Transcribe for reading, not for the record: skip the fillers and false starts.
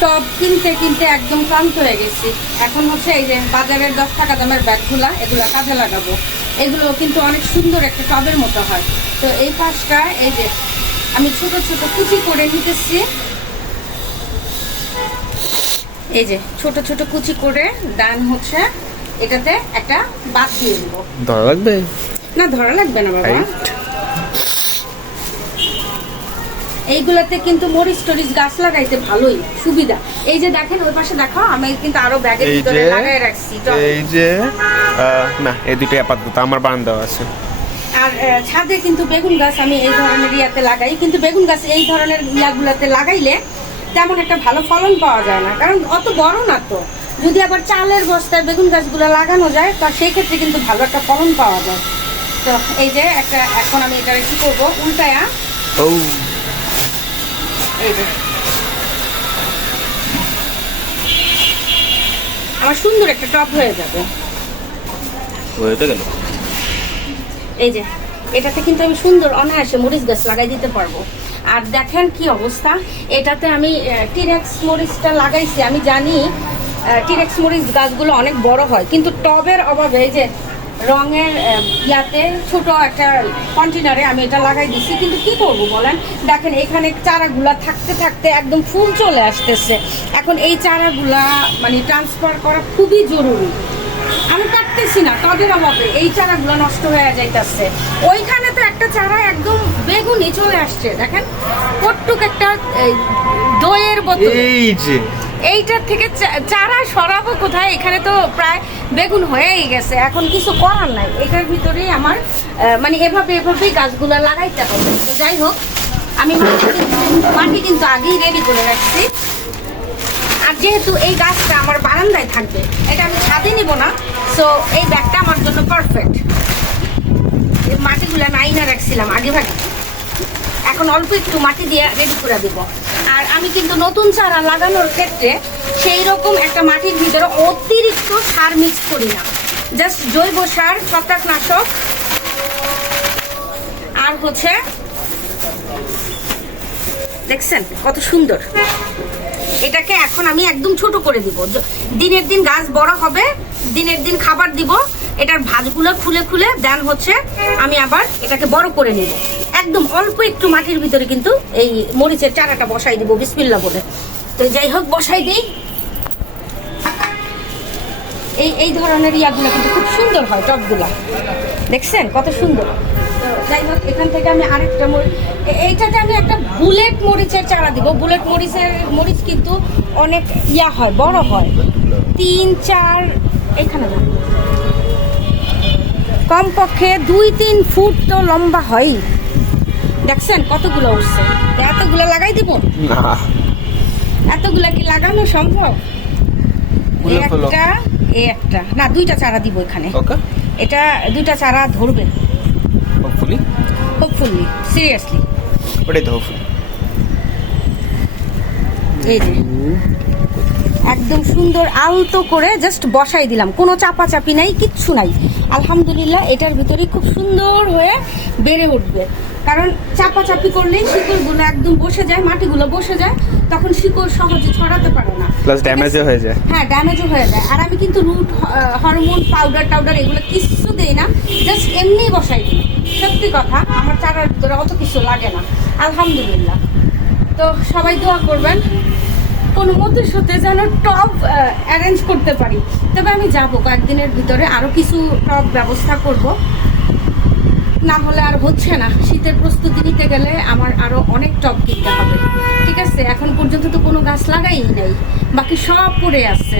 টব কিনতে কিনতে একদম ক্লান্ত হয়ে গেছি। এখন হচ্ছে এই যে বাজারের 10 টাকা দামের ব্যাগগুলা, এগুলো কাজে লাগাবো। এগুলো কিন্তু অনেক সুন্দর একটা টবের মতো হয়। তো এই পাশটা এই যে আমি ছোট ছোট কুচি করে নিতেছি। এই যে ছোট ছোট কুচি করে ডান হচ্ছে এটাতে একটা বাদ দিয়ে দিব। ধরা লাগবে না, ধরা লাগবে না বাবা। এইগুলাতে কিন্তু মরিচ টরিচ গাছ লাগাইতে ভালোই সুবিধা। এই যে দেখেন ওই পাশে দেখো, আমি কিন্তু আরো ব্যাগের ভিতরে লাগাই রাখছি। এই যে না, এই দুটো আপাতত আমার বারান্দাও আছে। আর ছাদে কিন্তু বেগুন গাছ আমি এই ধরনের ইয়াতে লাগাই, কিন্তু বেগুন গাছ এই ধরনের ইয়াগুলাতে লাগাইলে তেমন একটা ভালো ফলন পাওয়া যায় না, কারণ অত বড় না তো। যদি আবার চালের বস্তায় বেগুন গাছগুলো লাগানো যায় তো সেই ক্ষেত্রে কিন্তু ভালো একটা ফলন পাওয়া যায়। তো এই যে একটা এখন আমি এটা কি করবো, উল্টায়া এই যে আমার সুন্দর একটা টপ হয়ে যাবে। গেল এই যে এটাতে কিন্তু আমি সুন্দর অনায়াসে মরিচ গাছ লাগাই দিতে পারবো। আর দেখেন কি অবস্থা, এটাতে আমি টিরেক্স মরিচটা লাগাইছি। আমি জানি টিরেক্স মরিচ গাছগুলো অনেক বড় হয়, কিন্তু টবের অভাবে এই যে রঙের ইয়াতে ছোট একটা কন্টেনারে আমি এটা লাগাই দিছি। কিন্তু কি করব বলেন, দেখেন এখানে চারাগুলা থাকতে থাকতে একদম ফুল চলে আসতেছে। এখন এই চারাগুলা মানে ট্রান্সফার করা খুবই জরুরি। আমি কাটতেছি না টবের অভাবে, এই চারাগুলো নষ্ট হয়ে যাইতেছে। ওইখানে তো একটা চারা একদম বেগুনি চলে আসছে, দেখেন কটটুক একটা দইয়ের বোতল। এই যে এইটার থেকে চারা সরাবো কোথায়? এখানে তো প্রায় বেগুন হয়েই গেছে, এখন কিছু করার নাই। এটার ভিতরেই আমার মানে এভাবেই গাছগুলা লাগাইতে হবে। তো যাই হোক, আমি মাটি কিন্তু আগেই রেডি করে রাখছি। আর যেহেতু এই গাছটা আমার বারান্দায় থাকবে, এটা আমি ছাদে নিব না, সো এই ব্যাগটা আমার জন্য পারফেক্ট। এই মাটিগুলো নাইনা রাখছিলাম আগে ভাগে, এখন অল্প একটু মাটি দিয়ে রেডি করে দেব। আর আমি কিন্তু নতুন চারা লাগানোর ক্ষেত্রে সেই রকম একটা মাটির ভিতরে অতিরিক্ত সার মিক্স করি না, জাস্ট জৈব সার, ছত্রাকনাশক আর হচ্ছে দেখছেন কত সুন্দর। এটাকে এখন আমি একদম ছোট করে দিব। দিনের দিন গাছ বড় হবে, দিনের দিন খাবার দিব। এটার ভাঁজগুলো খুলে খুলে দেন হচ্ছে আমি আবার এটাকে বড় করে নিব। একদম অল্প একটু মাটির ভিতরে কিন্তু এই মরিচের চারাটা বসাই দিব বিসমিল্লাহ বলে। তো যাই হোক, বসাই দিই। এই ধরনের ইয়াগুলো কিন্তু খুব সুন্দর হয়, টবগুলা দেখছেন কত সুন্দর। যাই হোক, এখান থেকে আমি আরেকটা এইটাতে আমি একটা বুলেট মরিচের চারা দিব। বুলেট মরিচ কিন্তু অনেক ইয়া হয়, বড় হয়, 3-4 এখানে না, কমপক্ষে 2-3 ফুট তো লম্বা হয়। দেখছেন কতগুলো উঠছে। এতগুলো লাগাই দিব না, এতগুলা কি লাগানো সম্ভব? একটা না, 2টা চারা দিব এখানে। এটা 2টা চারা ধরবে হোপফুলি সিরিয়াসলি। ওটাই তো হোপফুলি। এই যে একদম সুন্দর আলতো করে জাস্ট বসাই দিলাম, কোনো চাপাচাপি নাই, কিচ্ছু নাই। আলহামদুলিল্লাহ এটার ভিতরে খুব সুন্দর হয়ে বেড়ে উঠবে, কারণ চাপাচাপি করলেই শিকড়গুলো একদম বসে যায়, মাটিগুলো বসে যায়, তখন শিকড় সহজে ছড়াতে পারে না, প্লাস ড্যামেজও হয়ে যায়। হ্যাঁ, ড্যামেজও হয়ে যায়। আর আমি কিন্তু রুট হরমোন পাউডার এগুলো কিছু দেই না, জাস্ট এমনি বসাই দিই। সত্যি কথা, আমার চারার ভিতরে অত কিছু লাগে না আলহামদুলিল্লাহ। তো সবাই দোয়া করবেন কোনো মতের সাথে যেন টব অ্যারেঞ্জ করতে পারি। তবে আমি যাব কয়েকদিনের ভিতরে, আরও কিছু টব ব্যবস্থা করব, না হলে আর হচ্ছে না। শীতের প্রস্তুতি নিতে গেলে আমার আরও অনেক টব কিনতে হবে। ঠিক আছে, এখন পর্যন্ত তো কোনো গাছ লাগাই নাই, বাকি সব পড়ে আছে।